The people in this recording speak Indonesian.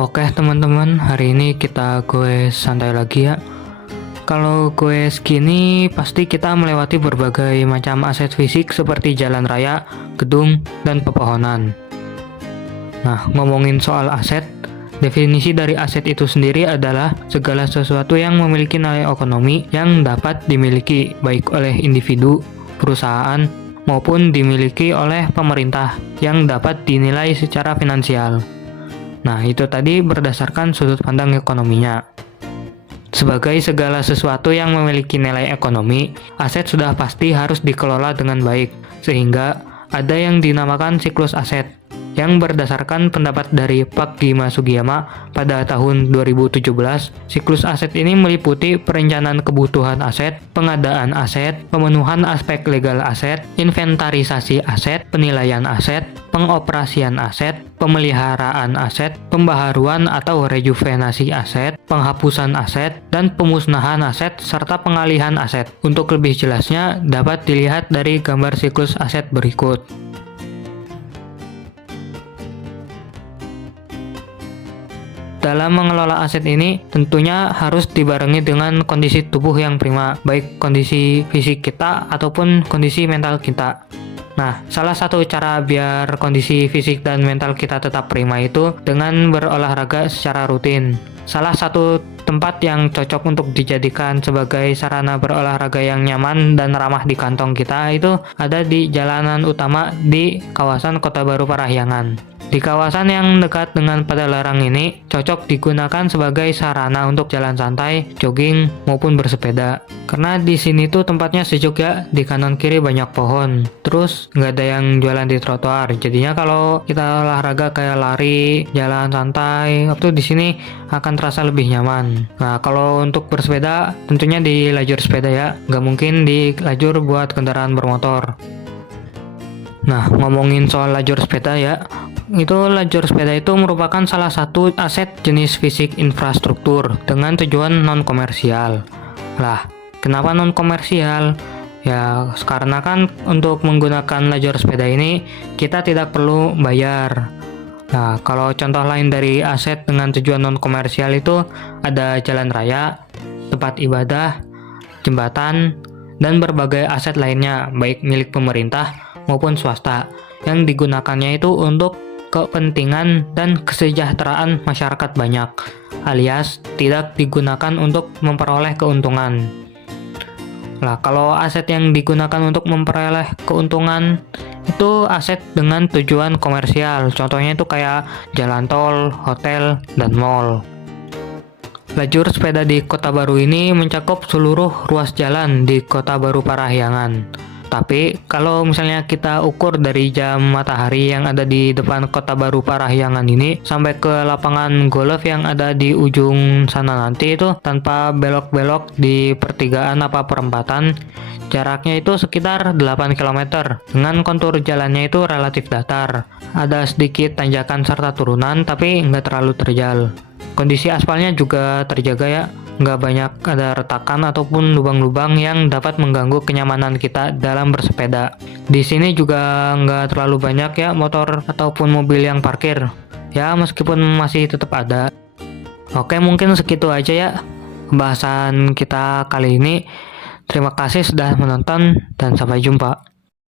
Oke teman-teman, hari ini kita goes santai lagi ya. Kalau goes gini pasti kita melewati berbagai macam aset fisik seperti jalan raya, gedung, dan pepohonan. Nah, ngomongin soal aset, definisi dari aset itu sendiri adalah segala sesuatu yang memiliki nilai ekonomi yang dapat dimiliki baik oleh individu, perusahaan, maupun dimiliki oleh pemerintah yang dapat dinilai secara finansial. Nah, itu tadi berdasarkan sudut pandang ekonominya. Sebagai segala sesuatu yang memiliki nilai ekonomi, aset sudah pasti harus dikelola dengan baik, sehingga ada yang dinamakan siklus aset, yang berdasarkan pendapat dari Pak Gima Sugiyama pada tahun 2017, siklus aset ini meliputi perencanaan kebutuhan aset, pengadaan aset, pemenuhan aspek legal aset, inventarisasi aset, penilaian aset, pengoperasian aset, pemeliharaan aset, pembaharuan atau rejuvenasi aset, penghapusan aset, dan pemusnahan aset, serta pengalihan aset. Untuk lebih jelasnya, dapat dilihat dari gambar siklus aset berikut. Dalam mengelola aset ini, tentunya harus dibarengi dengan kondisi tubuh yang prima, baik kondisi fisik kita ataupun kondisi mental kita. Nah, salah satu cara biar kondisi fisik dan mental kita tetap prima itu dengan berolahraga secara rutin. Salah satu tempat yang cocok untuk dijadikan sebagai sarana berolahraga yang nyaman dan ramah di kantong kita itu ada di jalanan utama di kawasan Kota Baru Parahyangan. Di kawasan yang dekat dengan Padalarang ini cocok digunakan sebagai sarana untuk jalan santai, jogging, maupun bersepeda. Karena di sini tuh tempatnya sejuk ya, di kanan kiri banyak pohon. Terus nggak ada yang jualan di trotoar. Jadinya kalau kita olahraga kayak lari, jalan santai, waktu di sini akan terasa lebih nyaman. Nah, kalau untuk bersepeda tentunya di lajur sepeda ya, nggak mungkin di lajur buat kendaraan bermotor. Nah, ngomongin soal lajur sepeda ya, itu lajur sepeda itu merupakan salah satu aset jenis fisik infrastruktur dengan tujuan non-komersial. Lah, kenapa non-komersial? Ya, karena kan untuk menggunakan lajur sepeda ini kita tidak perlu bayar. Nah, kalau contoh lain dari aset dengan tujuan non-komersial itu ada jalan raya, tempat ibadah, jembatan, dan berbagai aset lainnya, baik milik pemerintah maupun swasta, yang digunakannya itu untuk kepentingan dan kesejahteraan masyarakat banyak, alias tidak digunakan untuk memperoleh keuntungan. Nah, kalau aset yang digunakan untuk memperoleh keuntungan itu aset dengan tujuan komersial, contohnya itu kayak jalan tol, hotel, dan mall. Lajur sepeda di Kota Baru ini mencakup seluruh ruas jalan di Kota Baru Parahyangan. Tapi kalau misalnya kita ukur dari jam matahari yang ada di depan Kota Baru Parahyangan ini sampai ke lapangan golf yang ada di ujung sana nanti itu tanpa belok-belok di pertigaan apa perempatan, jaraknya itu sekitar 8 km dengan kontur jalannya itu relatif datar. Ada sedikit tanjakan serta turunan tapi nggak terlalu terjal. Kondisi aspalnya juga terjaga ya, nggak banyak ada retakan ataupun lubang-lubang yang dapat mengganggu kenyamanan kita dalam bersepeda. Di sini juga nggak terlalu banyak ya motor ataupun mobil yang parkir. Ya, meskipun masih tetap ada. Oke, mungkin segitu aja ya pembahasan kita kali ini. Terima kasih sudah menonton dan sampai jumpa.